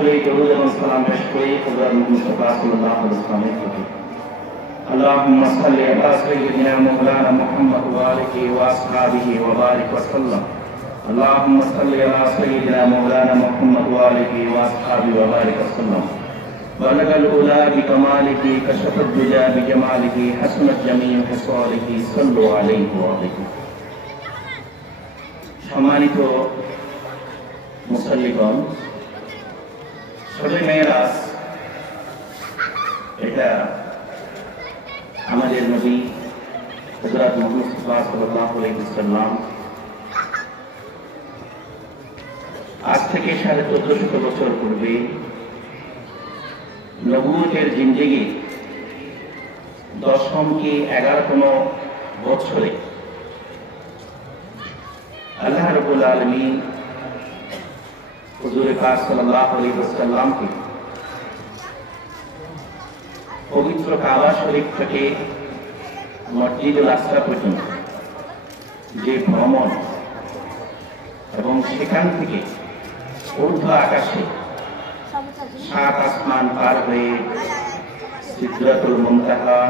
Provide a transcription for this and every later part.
করে দরুদ এবং সালাম পেশ করি হযরত মুস্তাফা সাল্লাল্লাহু আলাইহি ওয়াসাল্লামের প্রতি। আল্লাহুম্মা সাল্লি আলা সাইয়্যিদিনা মাওলানা মুহাম্মদ ওয়া আলিহি ওয়া আসহাবিহি ওয়া বারিক ওয়া সাল্লাম। আল্লাহুম্মা সাল্লি আলা সাইয়্যিদিনা মাওলানা মুহাম্মদ ওয়া আলিহি ওয়া আসহাবিহি ওয়া বারিক ওয়া সাল্লাম। বালাগাল উলা বিকামালিহি কাশাফাদ দুজা বিজামালিহি হাসনাত জামিউ হিসালিহি সাল্লু আলাইহি ওয়া আলিহি। সম্মানিত মুসল্লিগণ, শবে মেরাজ এটা আমাদের নবী হযরত মুহাম্মদ সাল্লাল্লাহু আলাইহি ওয়াসাল্লাম আজ থেকে 1450 বছর পূর্বে নবুয়তের জিন্দেগি দশম কি 11তম বছরে আল্লাহ রাব্বুল আলামিন হুজুর পাক সাল্লাল্লাহু আলাইহি ওয়াসাল্লামকে পবিত্র কাবা শরীফ থেকে মসজিদুল আকসা পর্যন্ত যে ভ্রমণ এবং সেখান থেকে ঊর্ধ্ব আকাশে 7 আসমান পার হয়ে সিদরাতুল মুনতাহা,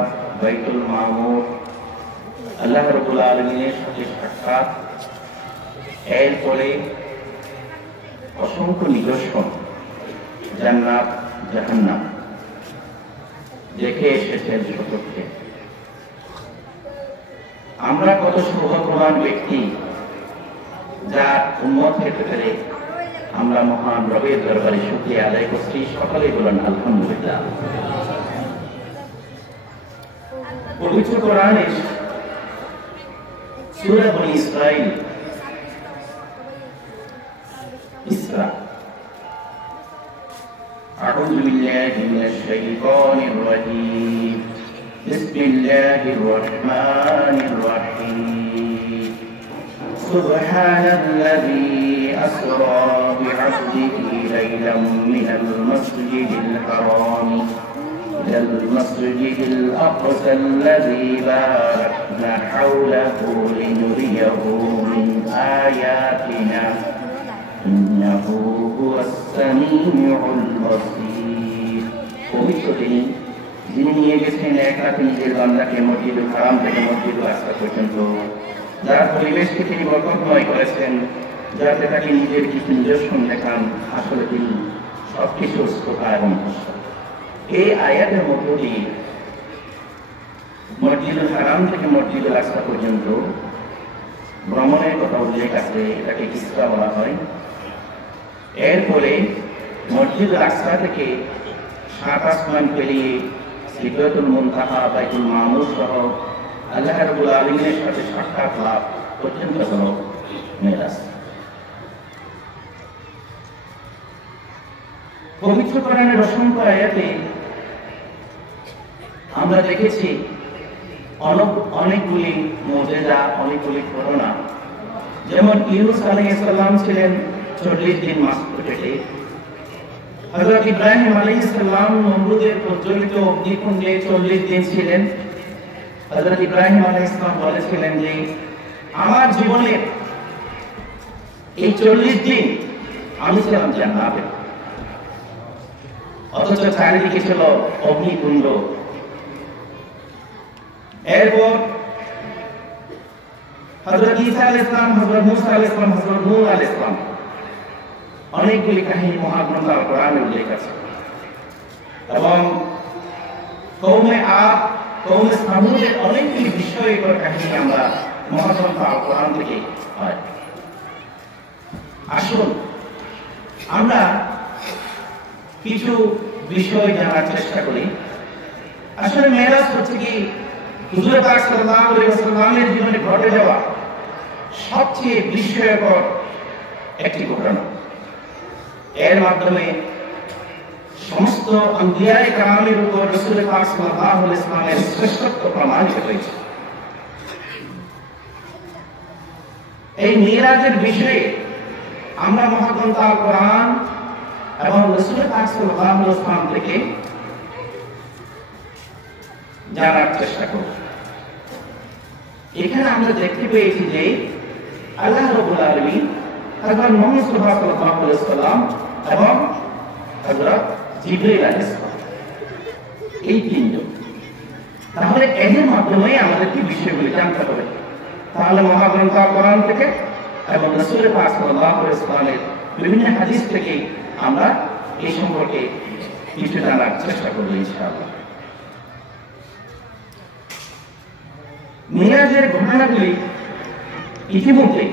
বাইতুল মামুর, আল্লাহ রাব্বুল আলামিনের সাথে সাক্ষাৎ, এরপরে অসংখ্য নিদর্শন জান্নাত জাহান্নাম দেখে এসেছেন সতর্কে। আমরা কত সৌভাগ্যবান ব্যক্তি যার উম্মত হতে পেরে আমরা মহান রবের দরবারে শুকরিয়া আদায় করছি। সকলেই বলেন আলহামদুলিল্লাহ। পবিত্র কোরআনের সূরা বনী ইসরাঈল ইসরা আউযু বিল্লাহি মিনাশ শাইতানির রাজীম বিসমিল্লাহির রহমানির রহিম সুবহানাল্লাযী أسرى بعبده ليلا من المسجد الحرام إلى المسجد الأقصى الذي باركنا حوله لنريه من آياتنا إنه هو السميع البصير। পবিত্র তিনি যিনি নিয়ে গেছেন এক রাতে নিজের বান্দাকে মসজিদুল হারাম থেকে মসজিদুল আকসা পর্যন্ত, যার পরিবেশকে তিনি বরকতময় করেছেন, যাতে তাকে নিজের কিছু নিদর্শন দেখান। আসলে তিনি সবকিছুর শ্রোতা এবং ভাষা। এই আয়াতের মধ্য দিয়ে মসজিদুল হারাম থেকে মসজিদুল আকসা পর্যন্ত ভ্রমণের কথা উল্লেখ আছে, এটাকে ইসরা বলা হয়। এরপরে মসজিদুল আকসা থেকে 7 আসমান পেরিয়ে সিদরাতুল মুনতাহা, বাইতুল মামুর সহ আল্লাহ রাব্বুল আলামিনের সাথে সাক্ষাৎ লাভ পর্যন্ত হলো মেরাজ। পবিত্র কোরআনের অসংখ্য আয়াতে আমরা দেখেছি অনেকগুলি মুজিজা, অনেকগুলি ঘটনা। যেমন ইউনূস আলাইহিস সালাম ছিলেন 40 দিন মাছের পেটে। হযরত ইব্রাহিম আলাইহিস সালাম নমরুদের প্রজ্বলিত অগ্নিকুণ্ডে 40 দিন ছিলেন। হযরত ইব্রাহিম আলাইহিস সালাম বলেছিলেন যে আমার জীবনের এই 40 দিন আমি ছিলাম জান্নাতে, অথচ চারিদিকে ছিল অগ্নিকুণ্ড। এরপর হযরত ঈসা আলাইহিস সালাম, হযরত মূসা আলাইহিস সালাম, হযরত নূহ আলাইহিস সালাম, অনেকগুলি কাহিনী মহাগ্রন্থ আল কোরআনে উল্লেখ আছে। এবং কওমে আদ, কওমে সামূদের অনেকগুলি বিস্ময়কর কাহিনী আমরা মহাগ্রন্থ আল কোরআন থেকে পাই। আসুন আমরা কিছু বিষয় জানার চেষ্টা করি। আসলে মেরাজ হচ্ছে কি হুজুর পাক সাল্লাল্লাহু আলাইহি ওয়াসাল্লামের জীবনে ঘটে যাওয়া সবচেয়ে বিস্ময়কর একটি ঘটনা। এর মাধ্যমে সমস্ত আম্বিয়ায়ে কেরামের উপর রাসূল পাক সাল্লাল্লাহু আলাইহি ওয়াসাল্লামের শ্রেষ্ঠত্ব প্রমাণিত হয়েছে। এই মেরাজের বিষয়ে আমরা মহাগ্রন্থ আল কোরআন এবং রাসূল পাক সাল্লাল্লাহু আলাইহি ওয়াসাল্লাম থেকে জানার চেষ্টা করব। এখানে আমরা দেখতে পেয়েছি যে আল্লাহ রাব্বুল আলামিন হযরত মুহাম্মদ সাল্লাল্লাহু আলাইহি ওয়াসাল্লাম এবং হযরত জিবরীল আলাইহিস সালাম। এই তিনজন। তাহলে এদের মাধ্যমে আমাদেরকে বিষয়গুলি জানতে হবে। তাহলে মহাগ্রন্থ কোরআন থেকে এবং রাসূল পাক সাল্লাল্লাহু আলাইহি ওয়াসাল্লামের বিভিন্ন হাদিস থেকে আমরা এই সম্পর্কে কিছু জানার চেষ্টা করব ইনশাআল্লাহ। মিরাজের ঘটনাগুলি ইতিমধ্যে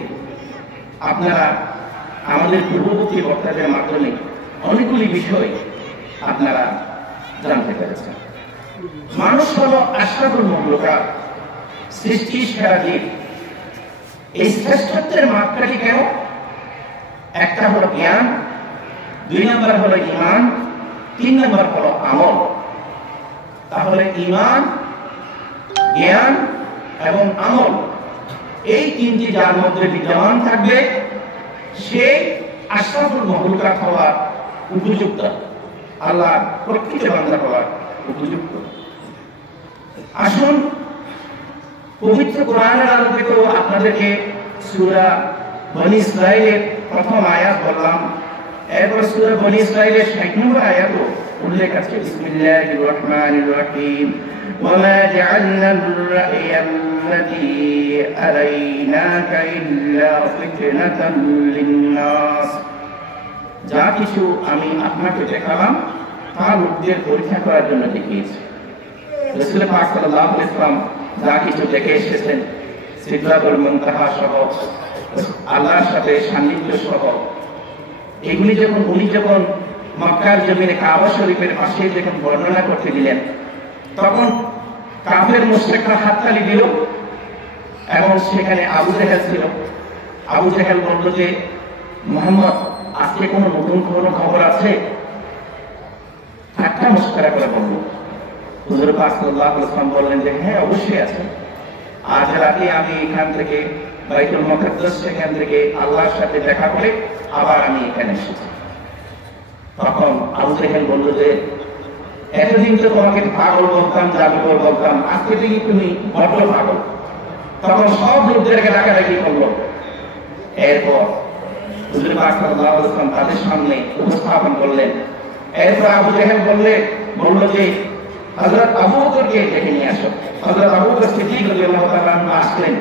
আপনারা আমাদের পূর্ববর্তী বক্তাদের মাধ্যমে অনেকগুলি বিষয় আপনারা জানতে পেরেছেন। মানুষ হলো আশরাফুল মাখলুকাত, সৃষ্টির সেরা জীব। এই শ্রেষ্ঠত্বের মাত্রাটি কেন? একটা হলো জ্ঞান, 2 নম্বর হলো ঈমান, 3 নম্বর হলো আমল। তাহলে ঈমান, জ্ঞান এবং আমল, এই তিনটি যার মধ্যে বিদ্যমান থাকবে সে আশরাফুল মাখলুকাত হওয়ার উপযুক্ত, আল্লাহ প্রকৃত বান্দা হওয়ার উপযুক্ত। আসুন পবিত্র কোরআনের আলোকে তো আপনাদেরকে সূরা বনী ইসরাঈলের প্রথম আয়াত বললাম, এরপর সূরা বনী ইসরাঈলের 60 নম্বর আয়াতও উল্লেখ আছে। বিসমিল্লাহির রহমানির রহিম। وما جعلنا الرأي الذي أريناك إلا فتنة للناس। যা কিছু আমি আপনাকে দেখালাম তা লোকদের পরীক্ষা করার জন্য দেখিয়েছি। রাসূল পাক সাল্লাল্লাহু আলাইহি ওয়াসাল্লাম যা কিছু দেখে এসেছেন, সিদরাতুল মুনতাহা সহ, আল্লাহর সাথে সান্নিধ্য সহ, এগুলি উনি যখন মক্কার জমিনে কাবা শরীফের পাশে যখন বর্ণনা করতে দিলেন, তখন কাফের মুশরিকরা হাততালি দিল এবং সেখানে আবু জেহেল ছিল। আবু জেহেল বলল যে, মুহাম্মদ আজকে কোনো নতুন কোনো খবর আছে? ঠাট্টা মশকরা করে বলল। হুজুর পাক সাল্লাল্লাহু আলাইহি ওয়াসাল্লাম বললেন যে, হ্যাঁ অবশ্যই আছে। আজ রাতে আমি এখান থেকে বাইতুল মুকাদ্দাস সেখান থেকে আল্লাহর সাথে দেখা করে আবার আমি এখানে এসেছি। তখন আবু জেহেল বলল যে, এতদিন তো তোমাকে পাগল বলতাম, জাদুকর বলতাম, আজকে থেকে তুমি বড্ড পাগল। তখন সব লোকদেরকে ডাকাডাকি করলো। এরপর হুজুর পাক সাল্লাল্লাহু আলাইহি ওয়াসাল্লাম তাদের সামনে উপস্থাপন করলেন। এরপর আবু জেহেল বলল যে, হযরত আবু বকরকে ডেকে নিয়ে আসো। হযরত আবু বকর সিদ্দিক রাদিয়াল্লাহু তাআলা আনহু আসলেন।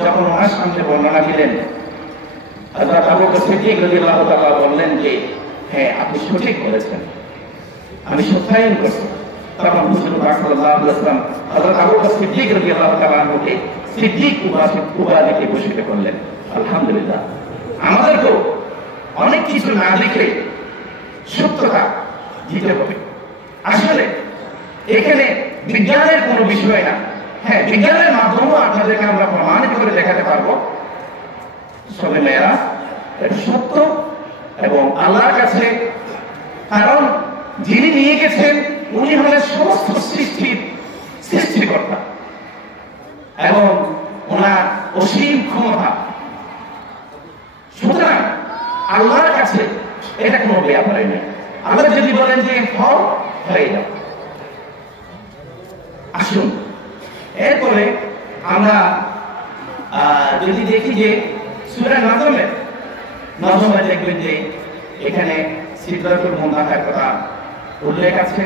যখন ওনার সামনে বর্ণনা দিলেন, হযরত আবু বকর সিদ্দিক রাদিয়াল্লাহু তাআলা বললেন যে, হ্যাঁ আপনি সঠিক বলেছেন, আমি সত্যায়ন করছি। তখন হুজুর পাক সাল্লাল্লাহু আলাইহি ওয়াসাল্লাম হযরত আবু বকর সিদ্দিক রাদিয়াল্লাহু তাআলা আনহুকে সিদ্দিক উপাধিতে ভূষিত করলেন। আলহামদুলিল্লাহ, আমাদেরকেও অনেক কিছু না দেখে সত্যতা দিতে হবে। আসলে এখানে বিজ্ঞানের কোনো বিষয় না। হ্যাঁ, বিজ্ঞানের মাধ্যমেও আপনাদেরকে আমরা প্রমাণিত করে দেখাতে পারবো সবে মেরাজ সত্য এবং আল্লাহর কাছে, কারণ যিনি নিয়ে গেছেন উনি হলেন সমস্ত সৃষ্টির সৃষ্টিকর্তা এবং ওনার অসীম ক্ষমতা। সুতরাং আল্লাহর কাছে এটা কোনো ব্যাপারই নেই। আল্লাহ যদি বলেন যে হও, হয়ে যাও। আসুন এরপরে আমরা যদি দেখি যে সূরা নজমে দেখবেন যে এখানে সিদরাতুল মুনতাহার কথা উল্লেখ আছে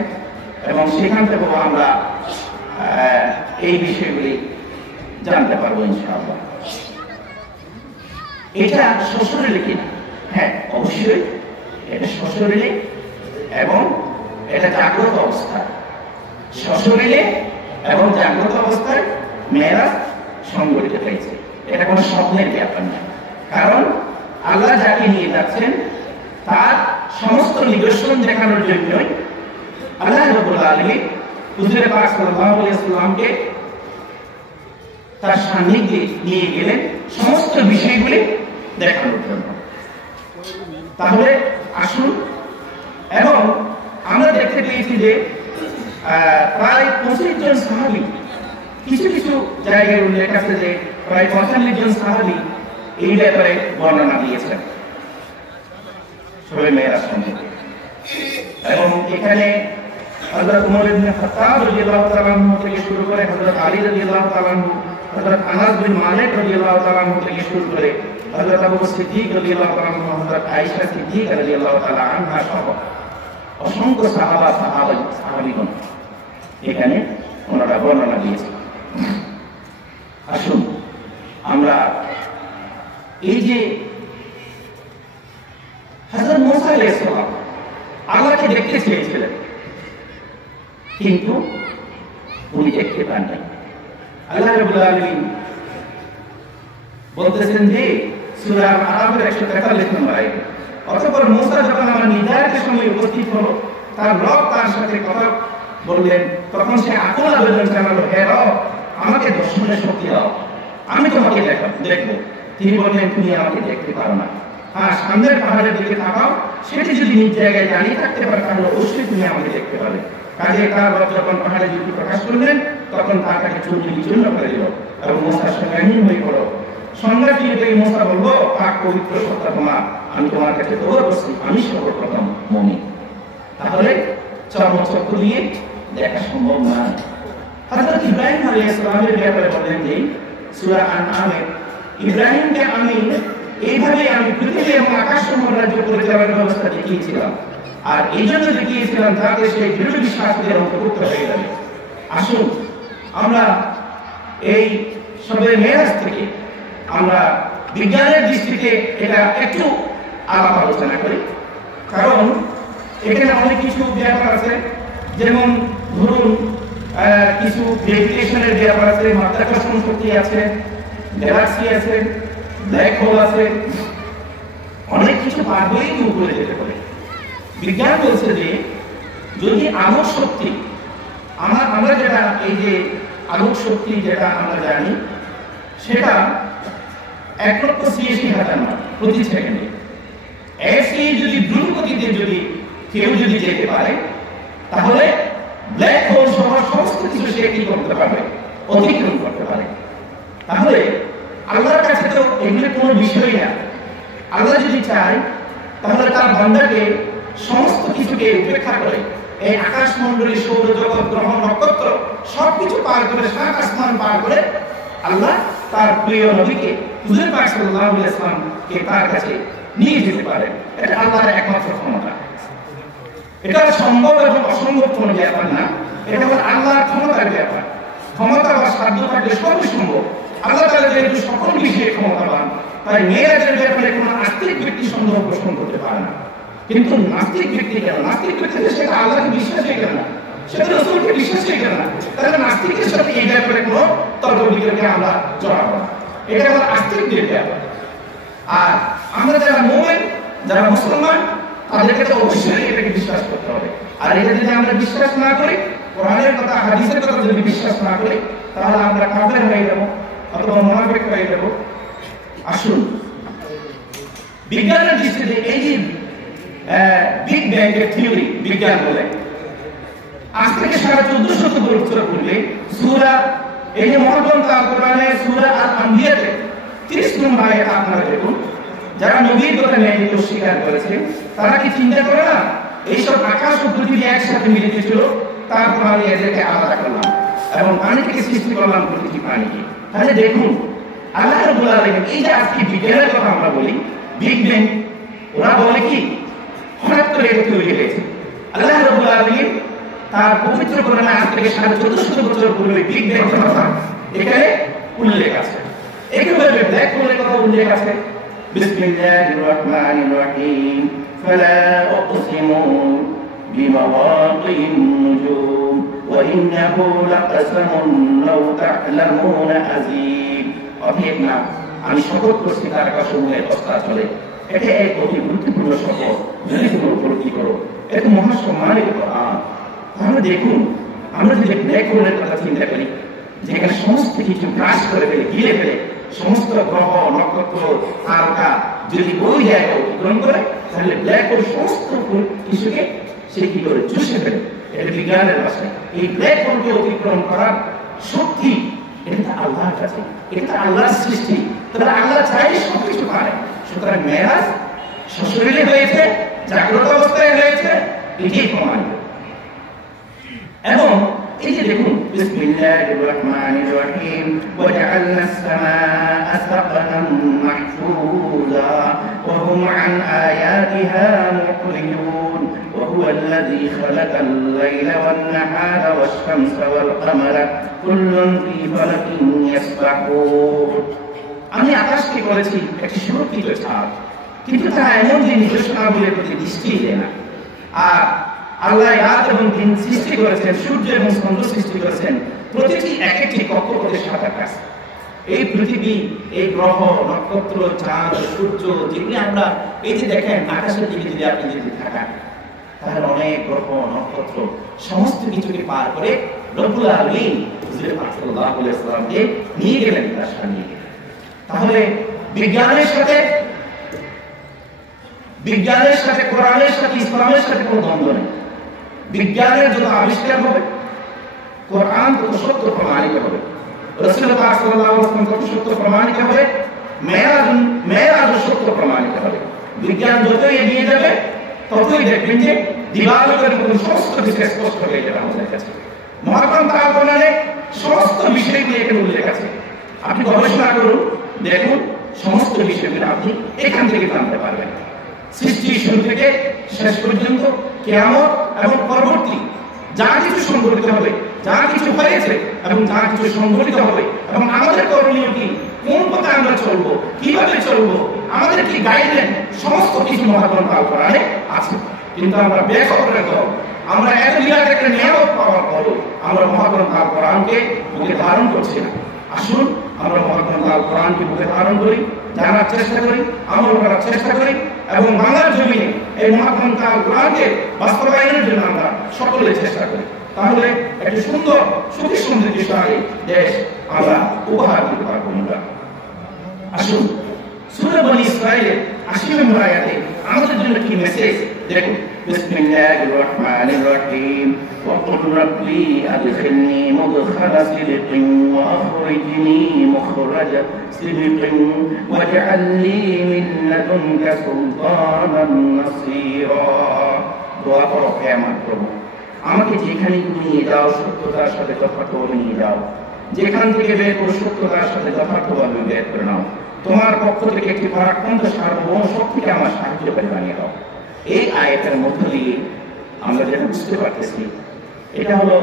এবং সেখান থেকেও আমরা এই বিষয়গুলি জানতে পারবো ইনশাআল্লাহ। এটা সশরীরে কিনা? হ্যাঁ অবশ্যই এটা সশরীরে এবং এটা জাগ্রত অবস্থা। সশরীরে এবং জাগ্রত অবস্থায় মেরাজ সংঘটিত হয়েছে। এটা কোনো স্বপ্নের ব্যাপার না, কারণ আল্লাহ যাকে নিয়ে যাচ্ছেন তার সমস্ত নিদর্শন দেখানোর জন্যই আল্লাহ রাব্বুল আলামিন হুজুর পাক সাল্লাল্লাহু আলাইহি ওয়াসাল্লামকে তার সান্নিধ্যে নিয়ে গেলেন সমস্ত বিষয়গুলি দেখানোর জন্য। তাহলে আসুন, এবং আমরা দেখতে পেয়েছি যে প্রায় 25 জন সাহাবী, কিছু কিছু জায়গায় উল্লেখ আছে যে প্রায় 45 জন সাহাবী এই ব্যাপারে বর্ণনা দিয়েছেন শবে মেরাজ সম্পর্কে। এবং এখানে হযরত উমর ইবনে খাত্তাব রাদিয়াল্লাহু তাআলা আনহু থেকে শুরু করে হযরত আলী রাদিয়াল্লাহু তাআলা আনহু, হযরত আনাস বিন মালিক রাদিয়াল্লাহু তাআলা আনহু থেকে শুরু করে হযরত আবু বকর সিদ্দিক রাদিয়াল্লাহু তাআলা আনহু, হযরত আয়েশা সিদ্দিকা রাদিয়াল্লাহু তাআলা আনহা সহ অসংখ্য সাহাবীগণ এখানে ওনারা বর্ণনা দিয়েছে। আসুন আমরা এই যে হযরত মুসা আলাইহিস সালাম আল্লাহকে দেখতে চেয়েছিলেন, কিন্তু উনি দেখতে পান নাই। আল্লাহ রাব্বুল আলামিন বলতেছেন যে সূরা আরাফের 143 নম্বর আয়াতে, অতঃপর মুসা যখন আমার নির্ধারিত সময়ে উপস্থিত হলো, তার রব তার সাথে কথা বললেন, তখন সে আকুল আবেদন জানালো, হে রব, আমাকে দর্শনের শক্তি দাও, আমি তোমাকে দেখবো। তিনি বললেন, তুমি আমাকে দেখতে পারো না, হ্যাঁ সামনের পাহাড়ের দিকে তাকাও, সেটি যদি নিজ জায়গায় দাঁড়িয়ে থাকতে পারে তাহলে অবশ্যই তুমি আমাকে দেখতে পাবে। কাজে তার রব যখন পাহাড়ে যুক্তি প্রকাশ করলেন, তখন তার কাছে চূর্ণ করে দিল এবং মুসার সঙ্গে হয়ে পড়ো। সন্ধ্যা ফিরে মুসা বলল, পাক পবিত্র সত্তা তোমার, আমি তোমার কাছে দৌড় বসছি, আমি সর্বপ্রথম মুমিন। তাহলে চর্মচক্ষু দিয়ে দেখা সম্ভব না। হযরত ইব্রাহিম আলাইহিস সালামের ব্যাপারে বলেন যে সূরা আন-নামে, ইব্রাহিমকে আমি এইভাবে আমি পৃথিবী এবং আকাশ সমূহ রাজ্য পরিচালনার ব্যবস্থা দেখিয়েছিলাম, আর এই জন্য দেখিয়েছিলাম যাতে সেই দৃঢ় বিশ্বাসীদের অন্তর্ভুক্ত হয়ে যাবে। আসুন আমরা এই সবে মেরাজ থেকে আমরা বিজ্ঞানের দৃষ্টিতে এটা একটু আলাপ আলোচনা করি, কারণ এখানে অনেক কিছু ব্যাপার আছে, যেমন ধরুন কিছু গ্রেভিটেশনের ব্যাপার আছে, মাধ্যাকর্ষণ শক্তি আছে, গ্যালাক্সি আছে, ব্ল্যাক হোল আছে, অনেক কিছু পার হয়েই উপরে যেতে পারে। বিজ্ঞান বলছে যে যদি আলোক শক্তি আমরা যেটা এই যে আলোক শক্তি যেটা আমরা জানি সেটা 1,86,000 মাইল প্রতি সেকেন্ডে, এসে যদি দ্রুত গতিতে যদি কেউ যদি যেতে পারে তাহলে ব্ল্যাক হোল সহ সমস্ত কিছু সে কি করতে পারবে, অতিক্রম করতে পারে। তাহলে আল্লাহর কাছে তো এগুলো কোনো বিষয় না। আল্লাহ যদি চায় তাহলে তার বান্দাকে সমস্ত কিছুকে উপেক্ষা করে এই আকাশমণ্ডলী, সৌরজগৎ, গ্রহ, নক্ষত্র সবকিছু পার করে, সাত আসমান পার করে আল্লাহ তার প্রিয় নবীকে হুজুর পাক সাল্লাল্লাহু আলাইহি ওয়াসাল্লামকে তার কাছে নিয়ে যেতে পারে। এটা আল্লাহর একমাত্র ক্ষমতা। এটা সম্ভব এবং অসম্ভব কোনো ব্যাপার না, এটা হলো আল্লাহর ক্ষমতার ব্যাপার। ক্ষমতা বা সাধ্য থাকলে সবই সম্ভব। আল্লাহ তাআলা যেহেতু সকল বিষয়ে ক্ষমতাবান, তাই মেরাজের ব্যাপারে কোনো আস্তিক ব্যক্তি সন্দেহ পোষণ করতে পারে না। কিন্তু নাস্তিক ব্যক্তি কেন? নাস্তিক ব্যক্তি সেটা আল্লাহকে বিশ্বাসই করে না, সেটা রাসূলকে বিশ্বাসই করে না, তাহলে নাস্তিকের সাথে এই ব্যাপারে কোনো তর্ক বিতর্কে আমরা জড়াবো না। এটা হলো আস্তিকদের ব্যাপার। আর আমরা যারা মুমিন, যারা মুসলমান, তাদেরকে তো অবশ্যই এটাকে বিশ্বাস করতে হবে। আর এটা যদি আমরা বিশ্বাস না করি, কোরআনের কথা হাদিসের কথা যদি বিশ্বাস না করি, তাহলে আমরা কাফের হয়ে যাব অথবা মুনাফিক হয়ে যাব। আসুন বিজ্ঞানের দৃষ্টিতে এই যে বিগ ব্যাং এর থিওরি বিজ্ঞান বলে, আজ থেকে 1450 বছর পূর্বে সূরা এই যে মহাগ্রন্থ আল কোরআনে সূরা আল-আনবিয়াতে 30 নম্বর আয়াত আপনারা দেখুন, যারা নবীর কথা মেনে অস্বীকার করেছে তারা কি চিন্তা করে না এইসব আকাশ ও পৃথিবী একসাথে মিলিত ছিল, তারপর আমি এদেরকে আলাদা করলাম এবং পানি থেকে সৃষ্টি করলাম প্রতিটি প্রাণীকে। তাহলে দেখুন আল্লাহ রাব্বুল আলামিন এই যে আজকে বিজ্ঞানের কথা আমরা বলি বিগ ব্যাং, ওরা বলে কি হঠাৎ করে এটা তৈরি হয়েছে। আল্লাহ রাব্বুল আলামিন তার পবিত্র কোরআনে আজ থেকে 1450 বছর পূর্বে বিগ ব্যাং কথা এখানে উল্লেখ আছে। একেবারে ব্ল্যাক হোলের কথা উল্লেখ আছে। বিসমিল্লাহির রহমানির রহিম, ফালা উকসিমু বিমাওয়াকিন নুজুম ওয়া ইন্নাহু লাকাসামুন লাউ তা'লামুনা আযীম। অতএব না, আমি শপথ করছি তারকাসমূহের অস্তাচলে, এটা এক অতি গুরুত্বপূর্ণ শপথ, যদি তুমি উপলব্ধি করো এটা মহাসম্মানিত কোরআন। তাহলে দেখুন আমরা যদি ব্ল্যাক হোলের কথা চিন্তা করি, যেখানে সমস্ত কিছু গ্রাস করে ফেলে, গিলে ফেলে, সমস্ত গ্রহ, নক্ষত্র, তারকা যদি ওই জায়গায় অতিক্রম করে, তাহলে ব্ল্যাক হোল সমস্ত কিছুকে সে কি করে চুষে ফেলে। এটা বিজ্ঞানের ভাষায় এই ব্ল্যাক হোলকে অতিক্রম করার শক্তি এটা আল্লাহর কাছে, এটা আল্লাহর সৃষ্টি। তাহলে আল্লাহ চাইলে সবকিছু পারে। সুতরাং মেরাজ সশরীরে হয়েছে, জাগ্রত অবস্থায় হয়েছে, এটাই প্রমাণিত। এবং এই যে দেখুন বিসমিল্লাহির রহমানির রহিম, ওয়া জাআলনাস সামাআ সাকনান মাহফুযা ওয়া হুম আন আয়াতিহা মু'রিদুন। وهو الذي خلق الليل والنهار والشمس والقمر كل في فلك يسبحون আমি আকাশকে করেছি একটি সুরক্ষিত ছাদ, কিন্তু তা এমন যে নির্দেশনাগুলির প্রতি দৃষ্টি দেয় না। আর আল্লাহ রাত এবং দিন সৃষ্টি করেছেন, সূর্য এবং চন্দ্র সৃষ্টি করেছেন, প্রতিটি এক একটি কক্ষপথের সাথে আকাশ। এই পৃথিবী, এই গ্রহ, নক্ষত্র, চাঁদ, সূর্য, যেগুলি আমরা এই যে দেখেন আকাশের দিকে যদি আপনি যদি থাকেন, তাহলে অনেক গ্রহ, নক্ষত্র, সমস্ত কিছুকে পার করে রব্বুল আলামিন হুজুর পাক সাল্লাল্লাহু আলাইহি ওয়াসাল্লামকে নিয়ে গেলেন তার সামনে। তাহলে বিজ্ঞানের সাথে কোরআনের সাথে ইসলামের সাথে কোনো দ্বন্দ্ব নেই। বিজ্ঞানের যত আবিষ্কার হবে, কোরআন তত সত্য প্রমাণিত হবে, রাসূল পাক সাল্লাল্লাহু আলাইহি ওয়াসাল্লাম তত সত্য প্রমাণিত হবে, মেরাজ সত্য প্রমাণিত হবে। বিজ্ঞান যতই এগিয়ে যাবে ততই দেখবেন যে দিবালোকের মতো সমস্ত বিষয় স্পষ্ট হয়ে যাবে আমাদের কাছে। মহাগ্রন্থ আল কোরআনে সমস্ত বিষয়গুলি এখানে উল্লেখ আছে। আপনি গবেষণা করুন, দেখুন, সমস্ত বিষয়গুলো আপনি এখান থেকে জানতে পারবেন। সৃষ্টি শুরু থেকে শেষ পর্যন্ত, কিয়ামত এবং পরবর্তী যা কিছু সংঘটিত হবে, যা কিছু হয়েছে এবং যা কিছু সংঘটিত হবে, এবং আমাদের করণীয় কি, কোন পথে আমরা চলবো, কিভাবে চলবো, আমাদের কি গাইডলাইন, সমস্ত কিছু মহাগ্রন্থ আল কোরআনে আছে। কিন্তু আমরা বেখবরের দল, আমরা এত বিরাট একটা নিয়ামত পাওয়ার পরও আমরা মহাগ্রন্থ আল কোরআনকে বুকে ধারণ করছি না। আসুন আমরা মহাগ্রন্থ আল কোরআনকে বুকে ধারণ করি, জানার চেষ্টা করি, আমল করার চেষ্টা করি, এবং বাংলার জমিনে এই মহাগ্রন্থ আল কোরআনকে বাস্তবায়নের জন্য আমরা সকলে চেষ্টা করি। তাহলে একটি সুন্দর সুখী সমৃদ্ধিশালী দেশ আমরা উপহার দিতে পারবো। আমরা আসুন সূরা বনী ইসরাঈলের ৮০ নম্বর আয়াতে আমাদের জন্য কি মেসেজ দেখুন। বিসমিল্লাহির রহমানির রহিম ওয়াকুল রাব্বি আদখিলনি মুদখালা সিদকিন ওয়া আখরিজনি মুখরাজা সিদকিন ওয়াজআল লি মিন লাদুনকা সুলতানান নাসীরা। দোয়া করো, হে আমার প্রভু, আমাকে যেখানে তুমি নিয়ে যাও সত্যতার সাথে যথার্থভাবে নিয়ে যাও, যেখান থেকে বের করে সত্যতার সাথে যথার্থভাবে বের করে নাও। তোমার পক্ষ থেকে একটি পরাক্রান্ত সার্বভৌম শক্তিকে আমার সাহায্যকারী বানিয়ে দাও। এই আয়াতের মধ্য দিয়ে আমরা যেটা বুঝতে পারতেছি, এটা হলো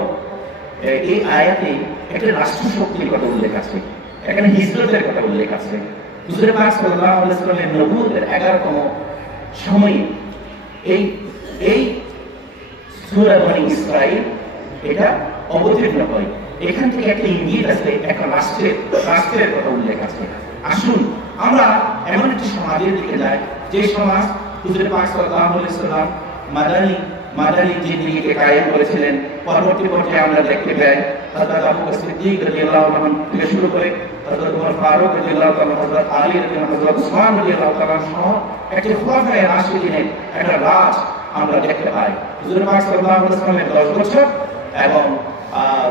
এই আয়াতে একটা রাষ্ট্র শক্তির কথা উল্লেখ আছে, এখানে হিজরতের কথা উল্লেখ আছে। হুজুর পাক সাল্লাল্লাহু আলাইহি ওয়াসাল্লামের নবুয়তের 11তম সময়ে এই সূরা বনী ইসরাঈল এটা অবতীর্ণ হয়। এখান থেকে একটা ইঙ্গিত আছে, একটা রাষ্ট্রের কথা উল্লেখ আছে। আসুন আমরা এমন একটি সমাজের দিকে যাই, যে সমাজ হুজুর পাক সাল্লাল্লাহু আলাইহি ওয়াসাল্লাম মাদানী জিন্দেগিকে কায়েম করেছিলেন। পরবর্তী পর্যায়ে আমরা দেখতে পাই হযরত আবু বকর সিদ্দিক রাদিয়াল্লাহু আনহু থেকে শুরু করে হযরত ওমর ফারুক রাদিয়াল্লাহু আনহু, হযরত আলী রাদিয়াল্লাহু আনহু, হযরত উসমান রাদিয়াল্লাহু আনহু সহ একটি খুলাফায়ে রাশিদিনের একটা রাজ আমরা দেখতে পাই। হুজুর পাক সাল্লাল্লাহু আলাইহি ওয়াসাল্লামের 10 বছর এবং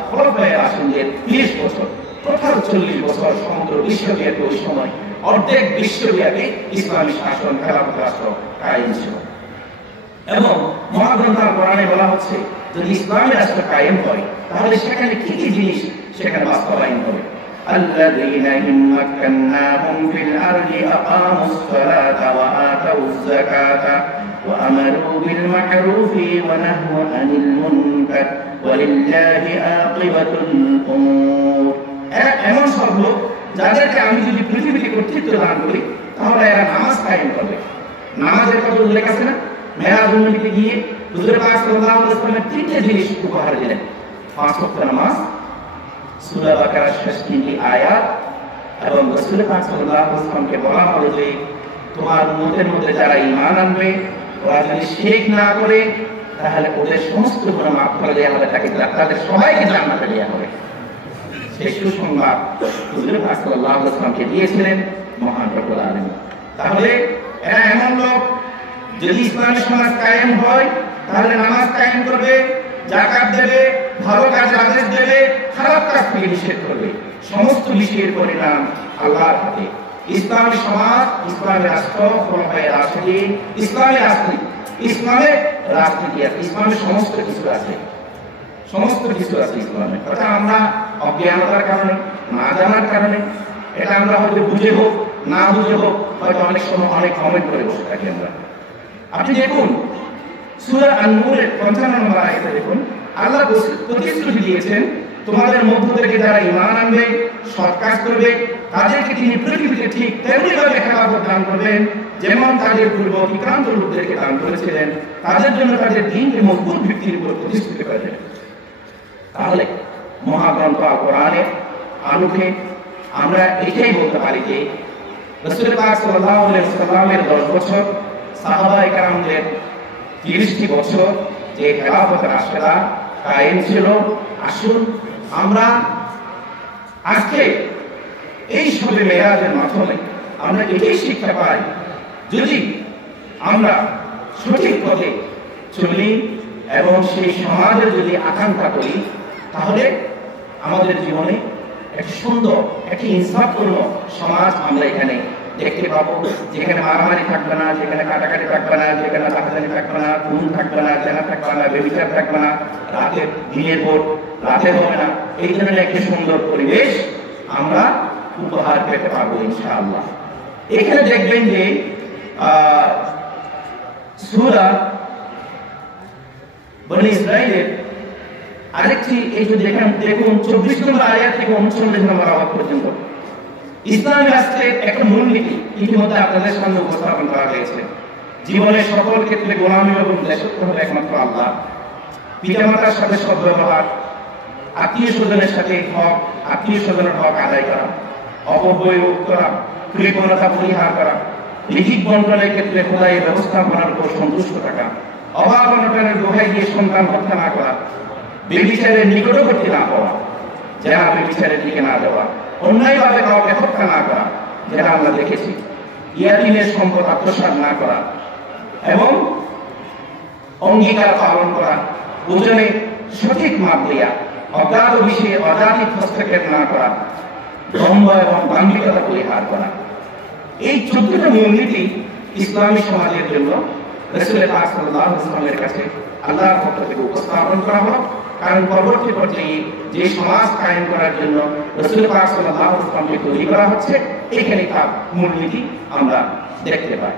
খুলাফায়ে রাশিদিনের 30 বছর, টোটাল 40 বছর সমগ্র বিশ্বব্যাপী ওই সময় অর্ধেক বিশ্বব্যাপী ইসলামী শাসন, খেলাফত রাষ্ট্র কায়েম ছিল। এবং মহাগ্রন্থ আল কোরআনে বলা হচ্ছে, যদি ইসলামী রাষ্ট্র কায়েম হয় তাহলে সেখানে কি কি জিনিস সেখানে বাস্তবায়ন হবে। আল্লাযীনা মাক্কান্নাহুম ফিল আরদি আকামুস সালাতা ওয়া আতাউয যাকাতা ওয়া আমারু বিল মা'রুফি ওয়া নাহু আনিল মুনকার ওয়া লিল্লাহি আকিবাতুল উমুর। এমন সব লোক যাদেরকে আমি যদি পৃথিবীতে কর্তৃত্ব দান করি তাহলে এরা নামাজ কায়েম করবে। নামাজের কথা উল্লেখ আছে না? মেরাজ নবীতে গিয়ে হুজুর পাক সাল্লাল্লাহু আলাইহি ওয়াসাল্লাম 3টে জিনিস উপহার দিলেন। 5 ওয়াক্ত নামাজ, সূরা বাকারার শেষ 3টি আয়াত, এবং রাসূল পাক সাল্লাল্লাহু আলাইহি ওয়াসাল্লামকে বলা হলো যে তোমার উম্মতের মধ্যে যারা ঈমান আনবে ওরা যদি শিরক না করে তাহলে ওদের সমস্ত গুনাহ মাফ করে দেওয়া হবে, তাদের সবাইকে জান্নাতে দেওয়া হবে। সেই সুসংবাদ হুজুর পাক সাল্লাল্লাহু আলাইহি ওয়াসাল্লামকে দিয়েছিলেন মহান রব্বুল আলামিন। তাহলে এরা এমন লোক, যদি ইসলামী সমাজ কায়েম হয় তাহলে নামাজ কায়েম করবে, যাকাত দেবে, ভালো কাজ আদেশ দেবে, খারাপ কাজ থেকে নিষেধ করবে। সমস্ত বিষয়ের পরিণাম আল্লাহর হাতে। ইসলামী সমাজ, ইসলামী রাষ্ট্র, খুলাফায়ে রাশিদিন, ইসলামী রাজনীতি, ইসলামের রাজনীতি আছে, ইসলামের সমস্ত কিছু আছে, সমস্ত কিছু আছে ইসলামে। এটা আমরা অজ্ঞানতার কারণে, না জানার কারণে, এটা আমরা হয়তো বুঝে হোক না বুঝে হোক হয়তো অনেক সময় অনেক কমেন্ট করে বসে থাকি আমরা। আপনি দেখুন সূরা আন-নূরের 55 নম্বর আয়াতে দেখুন আল্লাহ প্রতিশ্রুতি দিয়েছেন তোমাদের মধ্য থেকে যারা ঈমান আনবে সৎ কাজ করবে তাদেরকে তিনি পৃথিবীতে ঠিক তেমনি ভাবে খেলাফত দান করবেন যেমন তাদের পূর্ব অতিক্রান্ত লোকদেরকে দান করেছিলেন তাদের জন্য তাদের দ্বীনকে মজবুত ভিত্তির উপর প্রতিষ্ঠিত করেছেন। তাহলে মহাগ্রন্থ আল কোরআনের আলোকে আমরা এটাই বলতে পারি যে রাসূল পাক সাল্লাল্লাহু আলাইহি ওয়াসাল্লামের 10 বছর সাহাবায়ে কেরামদের 30টি বছর যে খেলাফতের আশরা কায়েম ছিল। আসুন আমরা আজকে এই শবে মেরাজের মাধ্যমে আমরা এটাই শিক্ষা পাই যদি আমরা সঠিক পথে চলি এবং সেই সমাজের যদি আকাঙ্ক্ষা করি তাহলে আমাদের জীবনে একটি সুন্দর একটি ইনসাফপূর্ণ সমাজ আমরা এখানে দেখতে পাবো, যেখানে মারামারি থাকবে না, যেখানে কাটাকাটি থাকবে না, যেখানে রাজধানী থাকবে না, খুন থাকবে না, জেনা থাকবে না, ব্যভিচার থাকবে না, রাতে দিনের পর রাতে হবে না, এই ধরনের একটি সুন্দর পরিবেশ আমরা উপহার পেতে পারবো ইনশাআল্লাহ। এখানে দেখবেন যে সূরা বনী ইসরাঈলের আরেকটি এই যে দেখুন 24 নম্বর আয়াত থেকে 39 নম্বর আয়াত পর্যন্ত ইসলামী রাষ্ট্রের একটা মূলনীতি ইতিমধ্যে আপনাদের সামনে উপস্থাপন করা হয়েছে। জীবনের সকল ক্ষেত্রে গোলামি এবং দাসত্ব হলো একমাত্র আল্লাহ। পিতামাতার সাথে সদ্ব্যবহার, আত্মীয় স্বজনের সাথে আত্মীয় স্বজনের হক আদায় করা, অপব্যয় রোধ করা, কৃপণতা পরিহার করা, রিজিক বন্টনের ক্ষেত্রে খোদাই ব্যবস্থাপনার উপর সন্তুষ্ট থাকা, অভাব অনটনের দোহাই দিয়ে সন্তান হত্যা না করা, বেবিচারের নিকটবর্তী না হওয়া, যারা বেবিচারের দিকে না যাওয়া, অন্যায়ভাবে কাউকে হত্যা না করা যেটা আমরা দেখেছি, ইয়াতিমের সম্পদ আত্মসাৎ না করা এবং অঙ্গীকার পালন করা, ওজনে সঠিক মাপ দেয়া, অজ্ঞাত বিষয়ে অযাচিত হস্তক্ষেপ না করা, দ্বন্দ্ব এবং দাম্ভিকতা পরিহার করা। এই 14টা মূলনীতি ইসলামী সমাজের জন্য রাসূল পাক সাল্লাল্লাহু আলাইহি ওয়াসাল্লামের কাছে আল্লাহর পক্ষ থেকে উপস্থাপন করা হলো। কারণ পরবর্তী পর্যায়ে যে সমাজ কায়েম করার জন্য রাসূল পাক সাল্লাল্লাহু আলাইহি ওয়াসাল্লামকে তৈরি করা হচ্ছে এখানে তার মূলনীতি আমরা দেখতে পাই।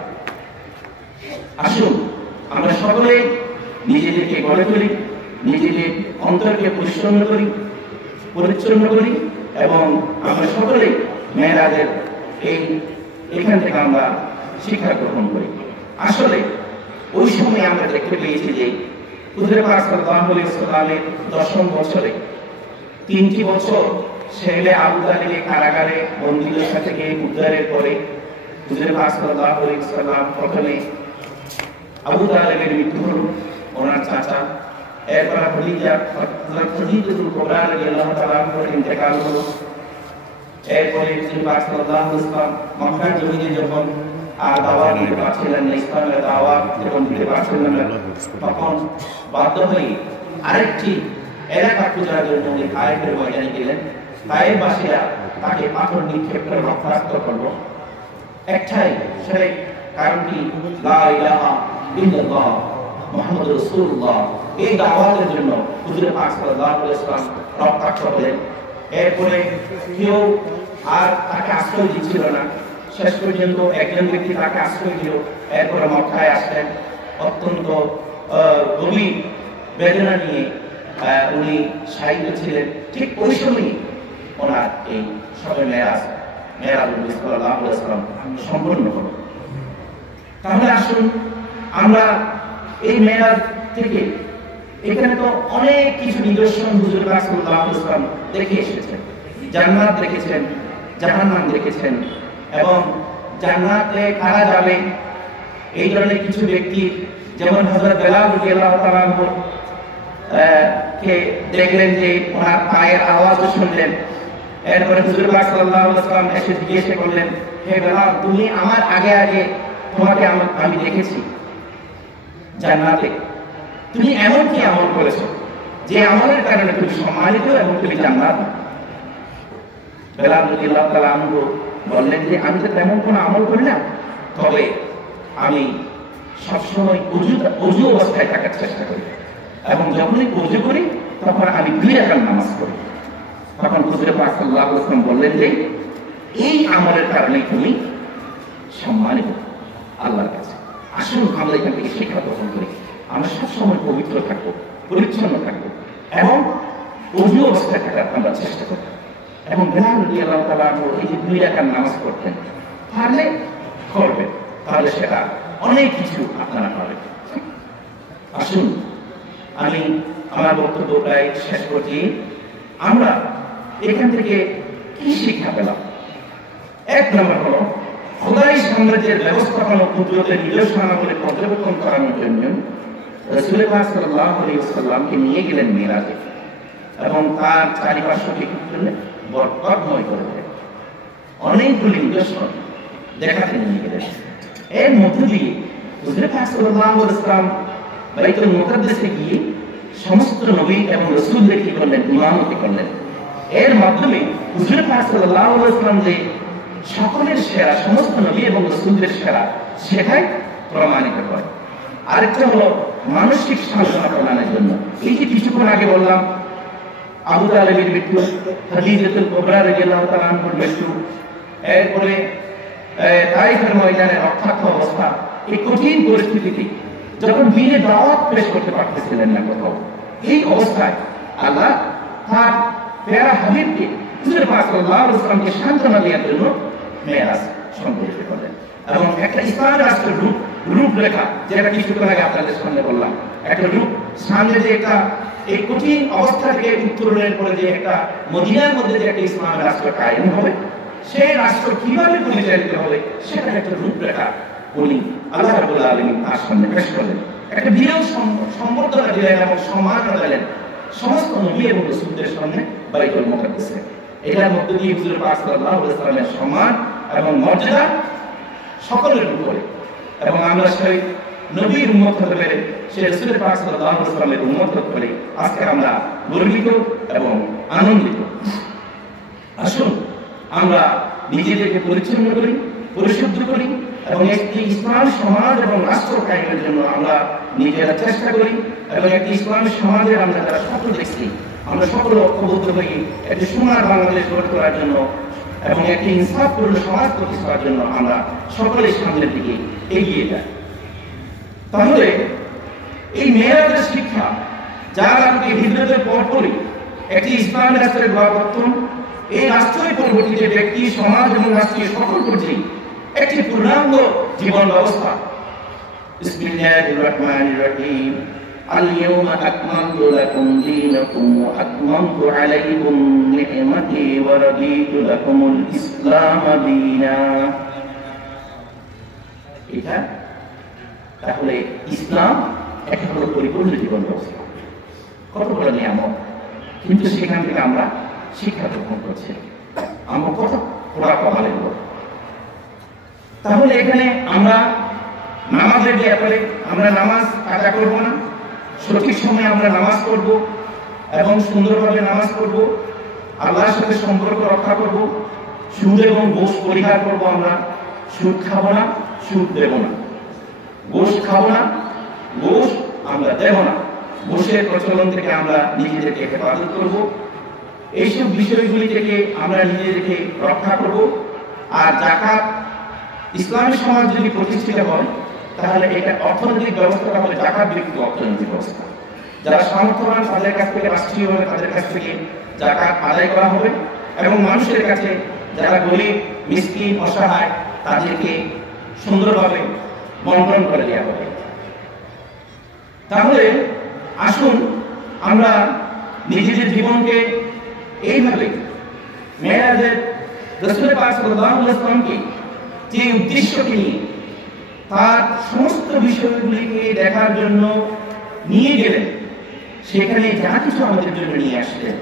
আসুন আমরা সকলে নিজেদেরকে গড়ে তুলি, নিজেদের অন্তরকে পরিচ্ছন্ন করি এবং আমরা সকলে মেরাজের এখান থেকে আমরা শিক্ষা গ্রহণ করি। আসলে ওই সময় আমরা দেখতে পেয়েছি যে হুজুর পাক সাল্লাল্লাহু আলাইহি ওয়াসাল্লামের 10ম বছরে 3টি বছর ছেলে আবু তালিব কারাগারে বন্দীদের সাথে গিয়ে উদ্ধারের পরে হুজুর পাক সাল্লাল্লাহু আলাইহি ওয়াসাল্লাম প্রথমে আবু তালিবের মৃত্যু হলো, ওনার চাচা, এরপর খদিজাতুল কুবরা রাদিয়াল্লাহু তাআলা আনহার ইন্তেকাল হলো। এরপরে হুজুর পাক সাল্লাল্লাহু আলাইহি ওয়াসাল্লাম মক্কার জমিনে যখন দাওয়াত দিতে পারছিলেন না, ইসলামের দাওয়াত যখন দিতে পারছিলেন না, তখন বাধ্য হয়ে আরেকটি এলাকা খোঁজার জন্য উনি তায়েফের ময়দানে গেলেন। তায়েফবাসীরা তাকে পাথর নিক্ষেপ করে রক্তাক্ত করল। একটাই সেই কারণটি লা ইলাহা ইল্লাল্লাহ মুহাম্মাদুর রাসূলুল্লাহ, এই দাওয়াতের জন্য হুজুর পাক সাল্লাল্লাহু আলাইহি ওয়াসাল্লাম রক্তাক্ত হলেন। এরপরে কেউ আর তাকে আশ্রয় দিচ্ছিল না, শেষ পর্যন্ত একজন ব্যক্তি তাকে আশ্রয় দিল। এরপরে মক্কায় আসলেন, অত্যন্ত গভীর বেদনা নিয়ে উনি শায়িত ছিলেন। ঠিক ওই সময়ই ওনার এই শবে মেরাজুল সাল্লাল্লাহু আলাইহি ওয়াসাল্লাম সম্পন্ন হলো। তাহলে আসুন আমরা এই মেরাজ থেকে এখানে তো অনেক কিছু নিদর্শন হুজুর পাক সাল্লাল্লাহু আলাইহি ওয়াসাল্লাম দেখে এসেছেন। জান্নাত দেখেছেন, জাহান্নাম দেখেছেন এবং জান্নাতে কারা যাবে এই ধরনের কিছু ব্যক্তি, যেমন হযরত বেলাল রাদিয়াল্লাহু তাআলা কে দেখলেন যে ওনার পায়ের আওয়াজও শুনলেন। এরপরে হুজুর পাক সাল্লাল্লাহু আলাইহি ওয়াসাল্লাম এসে জিজ্ঞাসা করলেন, হে বেলাল, তুমি আমার আগে আগে তোমাকে আমি দেখেছি জান্নাতে, তুমি এমন কি আমল করেছো যে আমলের কারণে তুমি সম্মানিত এবং তুমি জান্নাত? বেলাল রাদিয়াল্লাহু তাআলা আনহু বললেন যে আমি তো তেমন কোনো আমল করি না, তবে আমি সবসময় অজু অবস্থায় থাকার চেষ্টা করি এবং যখনই অজু করি তখন আমি 2 রাকাত নামাজ পড়ি। তখন হুজুর পাক সাল্লাল্লাহু আলাইহি ওয়াসাল্লাম বললেন যে এই আমলের কারণে তুমি সম্মানিত আল্লাহর কাছে। আসুন আমরা এখান থেকে শিক্ষা গ্রহণ করি। আমরা সবসময় পবিত্র থাকবো, পরিচ্ছন্ন থাকবো এবং অজু অবস্থায় থাকার আমরা চেষ্টা করব। এবং বেলাল রাদিয়াল্লাহু তাআলা এই যে 2 রাকাত নামাজ পড়তেন, পারলে করবেন, তাহলে সেটা অনেক কিছু আপনারা পাবেন। আসুন আমি আমার বক্তব্য প্রায় শেষ করছি। আমরা এখান থেকে কি শিক্ষা পেলাম? 1 নম্বর হলো খোদাই সাম্রাজ্যের ব্যবস্থাপনা কুদরতের নিদর্শনাবলী পর্যবেক্ষণ করানোর জন্য রাসূল পাক সাল্লাল্লাহু আলাইহি ওয়াসাল্লামকে নিয়ে গেলেন মিরাজে এবং তার চারিপাশকে কি করলেন? বরকতময় করে দিলেন। অনেকগুলি নিদর্শন দেখাতে নিয়ে গেলেন। এর মধ্যে দিয়ে রাসূল পাক সাল্লাল্লাহু আলাইহি ওয়াসাল্লাম বাইতুল মুকাদ্দাসে গিয়ে সমস্ত নবী এবং রাসূলদের কি করলেন? ইমামতি করলেন। এর মাধ্যমে রাসূল পাক সাল্লাল্লাহু আলাইহি ওয়াসাল্লাম যে সকলের সেরা, সমস্ত নবী এবং রাসূলদের সেরা, সেটাই প্রমাণিত করে। আরেকটা হলো মানসিক সান্ত্বনা প্রদানের জন্য। এই যে কিছুক্ষণ আগে বললাম আবু তালেবের মৃত্যু, খাদিজাতুল কুবরা রাদিয়াল্লাহু তাআলা আনহার মৃত্যু, এরপরে তাইফের ময়দানে রক্তাক্ত অবস্থা, এই কঠিন পরিস্থিতিতে যখন দিনে দাওয়াত পেশ করতে পারতেছিলেন না কোথাও, এই অবস্থায় আল্লাহ তার প্যারা হাবিবকে রাসূল পাক সাল্লাল্লাহু আলাইহি ওয়াসাল্লামকে সান্ত্বনা দেওয়ার জন্য মেরাজ সংগঠিত করলেন এবং একটা ইসলাম রাষ্ট্রের রূপরেখা, যেটা কিছুক্ষণ আগে আপনাদের সামনে বললাম, একটা রূপ সামনে যে একটা এই কঠিন অবস্থা থেকে উত্তরণের পরে যে একটা মদিনার মধ্যে যে একটা ইসলাম রাষ্ট্র কায়েম হবে, সেই রাষ্ট্র কিভাবে পরিচালিত হবে সেটা একটা রূপরেখা উনি আল্লাহ রাব্বুল আলামিন তার সামনে পেশ করলেন। একটা বিরাট সম্বর্ধনা দিলেন এবং সম্মাননা দিলেন সমস্ত নবী এবং রাসূলদের সামনে বাইতুল মুকাদ্দাসে। এটার মধ্যে দিয়ে হুজুর পাক সাল্লাল্লাহু আলাইহি ওয়াসাল্লামের সম্মান এবং মর্যাদা সকলের উপরে, এবং আমরা সেই নবীর উম্মত হতে পেরে, সেই রাসূল পাক সাল্লাল্লাহু আলাইহি ওয়াসাল্লামের উম্মত হতে পেরে আজকে আমরা গর্বিত এবং আনন্দিত। আসুন আমরা নিজেদেরকে পরিচ্ছন্ন করি, পরিশুদ্ধ করি এবং একটি ইসলামী সমাজ এবং রাষ্ট্র কায়েমের জন্য আমরা নিজেরা চেষ্টা করি এবং একটি ইসলামী সমাজের আমরা যারা স্বপ্ন দেখছি, আমরা সকলে ঐক্যবদ্ধ হই একটি সোনার বাংলাদেশ গড়ে তোলার জন্য এবং একটি ইনসাফপূর্ণ সমাজ প্রতিষ্ঠার জন্য আমরা সকলের সামনের দিকে এগিয়ে যাই। তাহলে এই মেয়েরাদের শিক্ষা যারা হিজরতের পরপরই একটি ইসলামী রাষ্ট্রের গড়াপত্তন, এই রাষ্ট্রের পরবর্তীতে ব্যক্তি, সমাজ এবং রাষ্ট্রীয় সকল পর্যায়ে একটি পূর্ণাঙ্গ জীবন ব্যবস্থা। বিসমিল্লাহির রহমানির রহিম। اليوم أكملت لكم دينكم وأتممت عليكم نعمتي ورضيت لكم الإسلام دينا। এটা তাহলে ইসলাম একটা হলো পরিপূর্ণ জীবন ব্যবস্থা, কত বড় নিয়ামত, কিন্তু সেখান থেকে আমরা শিক্ষা গ্রহণ করছি, আমরা কত পোড়া কপালের লোক। তাহলে এখানে আমরা নামাজের ব্যাপারে আমরা নামাজ কাজা করবো না, সঠিক সময়ে আমরা নামাজ পড়ব এবং সুন্দরভাবে নামাজ পড়ব, আল্লাহর সাথে সম্পর্ক রক্ষা করব, সুদ এবং ঘুষ পরিহার করব। আমরা সুদ খাবো না, সুদ দেব না, ঘুষ খাবো না, ঘুষ আমরা দেব না, ঘুষের প্রচলন থেকে আমরা নিজেদেরকে হেফাজত করব। এইসব বিষয়গুলি থেকে আমরা নিজেদেরকে রক্ষা করব। আর যাকাত, ইসলামী সমাজ যদি প্রতিষ্ঠিত হয় তাহলে এটা অর্থনৈতিক ব্যবস্থাটা হবে জাকাত ভিত্তিক অর্থনৈতিক ব্যবস্থা। যারা সামর্থ্যবান তাদের কাছ থেকে রাষ্ট্রীয়ভাবে তাদের কাছ থেকে জাকাত আদায় করা হবে এবং মানুষের কাছে যারা গরিব, মিসকিন, অসহায় তাদেরকে সুন্দরভাবে বন্টন করে দেওয়া হবে। তাহলে আসুন আমরা নিজেদের জীবনকে এইভাবে মেয়েরাদের রাসূল পাক সাল্লাল্লাহু আলাইহি ওয়াসাল্লামকে যে উদ্দেশ্যকে নিয়ে তার সমস্ত বিষয়গুলিকে দেখার জন্য নিয়ে গেলেন, সেখানে যা কিছু আমাদের জন্য নিয়ে আসলেন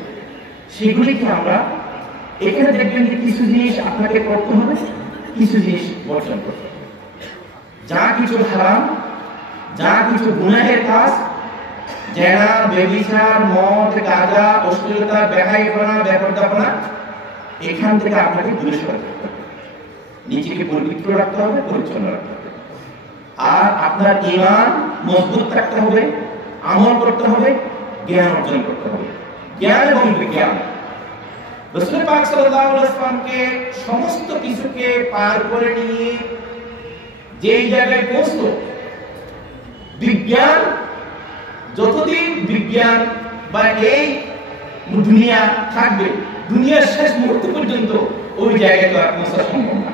সেগুলিকে আমরা এখানে দেখবেন যে কিছু জিনিস আপনাকে করতে হবে, কিছু জিনিস বর্জন করতে হবে। যা কিছু হারাম, যা কিছু গুনাহের কাজ, জেনা, ব্যভিচার, মদ, গাঁজা, অশ্লীলতা, বেহাইপনা, বেপরদাপনা, এখান থেকে আপনাকে দূরে সরে থাকতে হবে। নিজেকে পবিত্র রাখতে হবে, পরিচ্ছন্ন রাখতে হবে। আর আপনার ঈমান মজবুত রাখতে হবে, আমল করতে হবে, জ্ঞান অর্জন করতে হবে। জ্ঞান এবং বিজ্ঞান রাসূল পাক সাল্লাল্লাহু আলাইহি ওয়াসাল্লামকে সমস্ত কিছুকে পার করে নিয়ে যেই জায়গায় পৌঁছলো, বিজ্ঞান যতদিন বিজ্ঞান বা এই দুনিয়া থাকবে, দুনিয়ার শেষ মুহূর্ত পর্যন্ত ওই জায়গায় তো আর পৌঁছা সম্ভব না।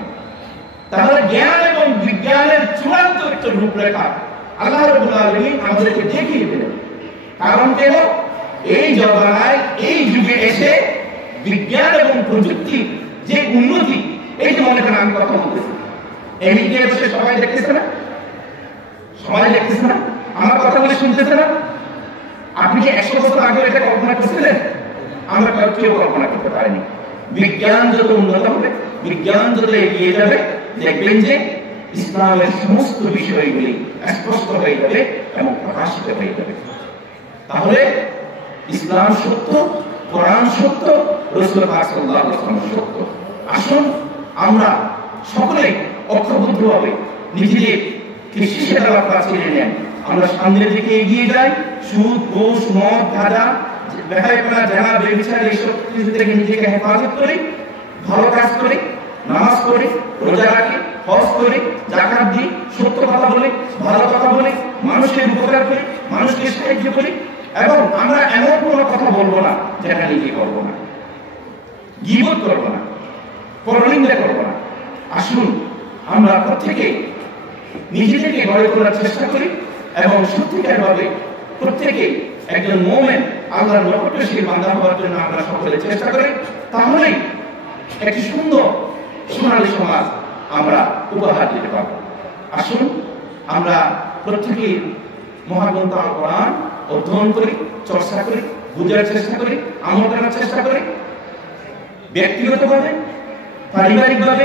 তাহলে জ্ঞান এবং বিজ্ঞানের চূড়ান্ত একটা রূপরেখা আল্লাহ রাব্বুল আলামিন আমাদেরকে দেখিয়ে দিলেন। কারণ কেন? এই জমানায় এই যুগে এসে বিজ্ঞান এবং প্রযুক্তির যে উন্নতি, এই যে মনে করেন আমি কথা বলতেছি, এদিকে বসে সবাই দেখতেছে না, সবাই দেখতেছে না, আমার কথা বলে শুনতেছে না। আপনি কি 100 বছর আগে এটা কল্পনা করছিলেন? আমরা কেউ কল্পনা করতে পারিনি। বিজ্ঞান যত উন্নত হবে, বিজ্ঞান যত এগিয়ে যাবে, দেখবেন যে ইসলামের সমস্ত বিষয়গুলি স্পষ্ট হয়ে যাবে এবং প্রকাশিত হয়ে যাবে। তাহলে ইসলাম সত্য, কোরআন সত্য, রাসূল পাক সাল্লাল্লাহু আলাইহি ওয়াসাল্লাম সত্য। আসুন আমরা সকলে ঐক্যবদ্ধভাবে নিজেদেরকে শিশির আলাপ চিনে নেন। আমরা সামনের দিকে এগিয়ে যাই। সুদ, ঘুষ, মদ, গাঁজা, বেহায়াপনা, জেনা, ব্যভিচার এইসব কিছু থেকে নিজেকে হেফাজত করি, ভালো কাজ করি, নামাজ পড়ি, রোজা রাখি, হজ করি, যাকাত দিই, সত্য কথা বলি, ভালো কথা বলি, মানুষের উপকার করি, মানুষকে সাহায্য করি, এবং আমরা এমন কোনো কথা বলবো না যেটা নিজে করবো না, গীবত করবো না, পরনিন্দা করবো না। আসুন আমরা প্রত্যেকে নিজেদেরকে গড়ে তোলার চেষ্টা করি এবং সত্যিকার ভাবে প্রত্যেকে একজন মুমিন, আল্লাহর নিকটবর্তী বান্দা হওয়ার জন্য আমরা সকলে চেষ্টা করি। তাহলেই একটি সুন্দর সোনালী সমাজ আমরা উপহার দিতে পারব। আসুন আমরা প্রত্যেকে মহাগ্রন্থ আল কোরআন অধ্যয়ন করি, চর্চা করি, বুঝার চেষ্টা করি, আমল করার চেষ্টা করি, ব্যক্তিগতভাবে, পারিবারিকভাবে,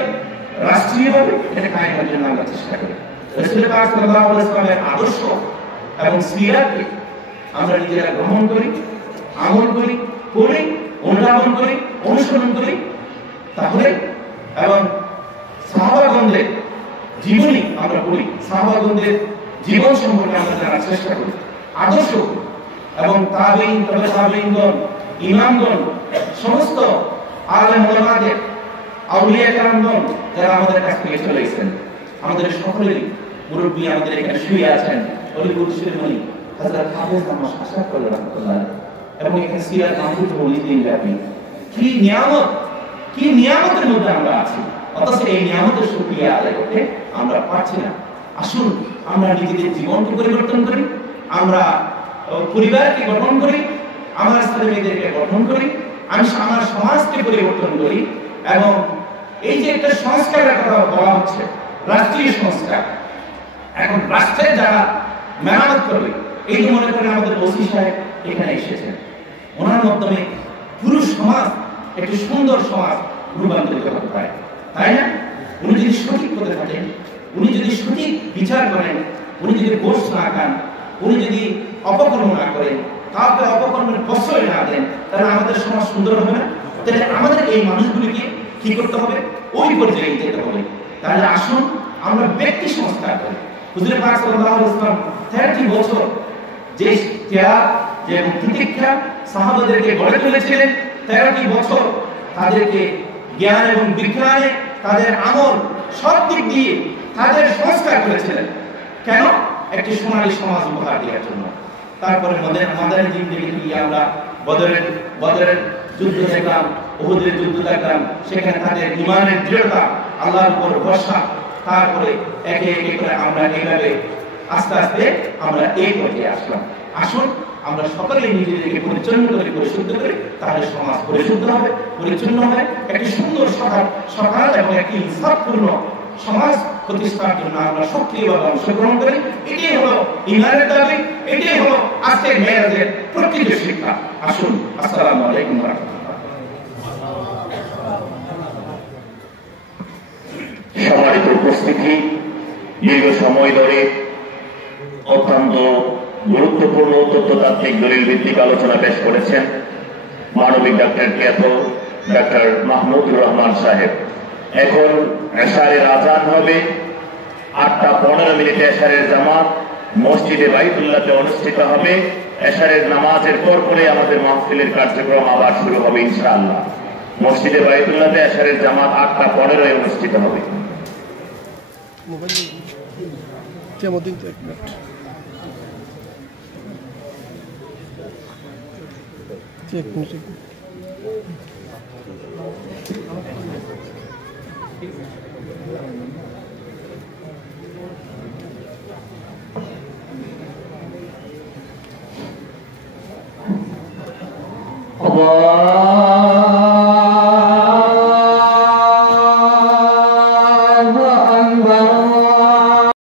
রাষ্ট্রীয়ভাবে এটা কায়েমের জন্য আমরা চেষ্টা করি। রাসূল পাক সাল্লাল্লাহু আলাইহি ওয়াসাল্লামের আদর্শ এবং সিরাতকে আমরা নিজেরা গ্রহণ করি, আমল করি, পড়ি, অনুধাবন করি, অনুসরণ করি। তাহলে এবং সাহাবাগণদের জীবনী আমরা পড়ি, সাহাবাগণদের জীবন সম্পর্কে আমরা জানার চেষ্টা করি, আদর্শ এবং তাবেঈন, তবে তাবেঈনগণ, ইমামগণ, সমস্ত আলেম ওলামাদের, আউলিয়া কেরামগণ যারা আমাদের কাছ থেকে চলে গেছেন, আমাদের সকলেরই মুরব্বী আমাদের এখানে শুয়ে আছেন, অলিপুর শিরোমণি হযরত হাফেজ আহমদ আশরাফ কল্যাণ রাহমাতুল্লাহ, এবং এখানে সিরাত মাহফুজ হলি দিন ব্যাপী কি নিয়ামত, কি নিয়ামতের মধ্যে আমরা আছি, অথচ এই নিয়ামতের শুকরিয়া আদায় করতে আমরা পারছি না। আসুন আমরা নিজেদের জীবনকে পরিবর্তন করি, আমরা পরিবারকে গঠন করি, আমার ছেলে মেয়েদেরকে গঠন করি, আমি আমার সমাজকে পরিবর্তন করি। এবং এই যে একটা সংস্কারের কথা বলা হচ্ছে, রাষ্ট্রীয় সংস্কার, এখন রাষ্ট্রের যারা মেরামত করবে, এই যে মনে করেন আমাদের ওসি সাহেব এখানে এসেছেন, ওনার মাধ্যমে পুরো সমাজ একটি সুন্দর সমাজ রূপান্তরিত হতে পারে, তাই না? উনি যদি সঠিক পথে থাকেন, উনি যদি সঠিক বিচার করেন, উনি যদি ঘোষ না খান, উনি যদি অপকর্ম না করেন, কাউকে অপকর্মের প্রশ্রয় না দেন, তাহলে আমাদের সমাজ সুন্দর হবে না? তাহলে আমাদের এই মানুষগুলিকে কি করতে হবে? ওই পর্যায়ে যেতে হবে। তাহলে আসুন আমরা ব্যক্তি সংস্কার করি। হুজুর পাক সাল্লাল্লাহু আলাইহি ওয়াসাল্লাম 30 বছর যে ত্যাগ যে প্রতীক্ষা সাহাবাদেরকে গড়ে তুলেছিলেন, 13টি বছর তাদেরকে জ্ঞান এবং বিজ্ঞানে তাদের আমল সব দিক দিয়ে তাদের সংস্কার করেছিলেন। কেন? একটি সোনালী সমাজ উপহার দেওয়ার জন্য। তারপরে আমাদের জিন্দেগি আমরা বদরের যুদ্ধ দেখলাম, উহুদের যুদ্ধ দেখলাম, সেখানে তাদের ঈমানের দৃঢ়তা, আল্লাহর উপর ভরসা, তারপরে একে একে করে আমরা এইভাবে আস্তে আস্তে আমরা এই পর্যায়ে আসলাম। আসুন আমরা সকলে নিজেদেরকে পরিচ্ছন্ন করে পরিশুদ্ধ করি, তাহলে সমাজ পরিশুদ্ধ হবে, পরিচ্ছন্ন হবে, একটি সুন্দর সকাল এবং একটি ইনসাফপূর্ণ সমাজ প্রতিষ্ঠার জন্য আমরা সক্রিয়ভাবে অংশগ্রহণ করি। এটাই হলো ঈমানের দাবি, এটাই হলো আজকের মেয়েরাজের প্রকৃত শিক্ষা। আসুন, আসসালামু আলাইকুম ওয়া রাহমাতুল্লাহ। সম্মানিত উপস্থিতি, দীর্ঘ সময় ধরে অত্যন্ত গুরুত্বপূর্ণ তথ্যতাত্ত্বিক দলিল ভিত্তিক আলোচনা পেশ করেছেন মানবিক ডাক্তার খ্যাত ডাক্তার মাহমুদুর রহমান সাহেব। এখন এশারের আজান হবে, 8:15 এশারের জামাত মসজিদে বাইতুল্লাহতে অনুষ্ঠিত হবে। এশারের নামাজের পরে আমাদের মাহফিলের কার্যক্রম আবার শুরু হবে ইনশাআল্লাহ। মসজিদে বাইতুল্লাহতে এশারের জামাত 8:15 অনুষ্ঠিত হবে। Allah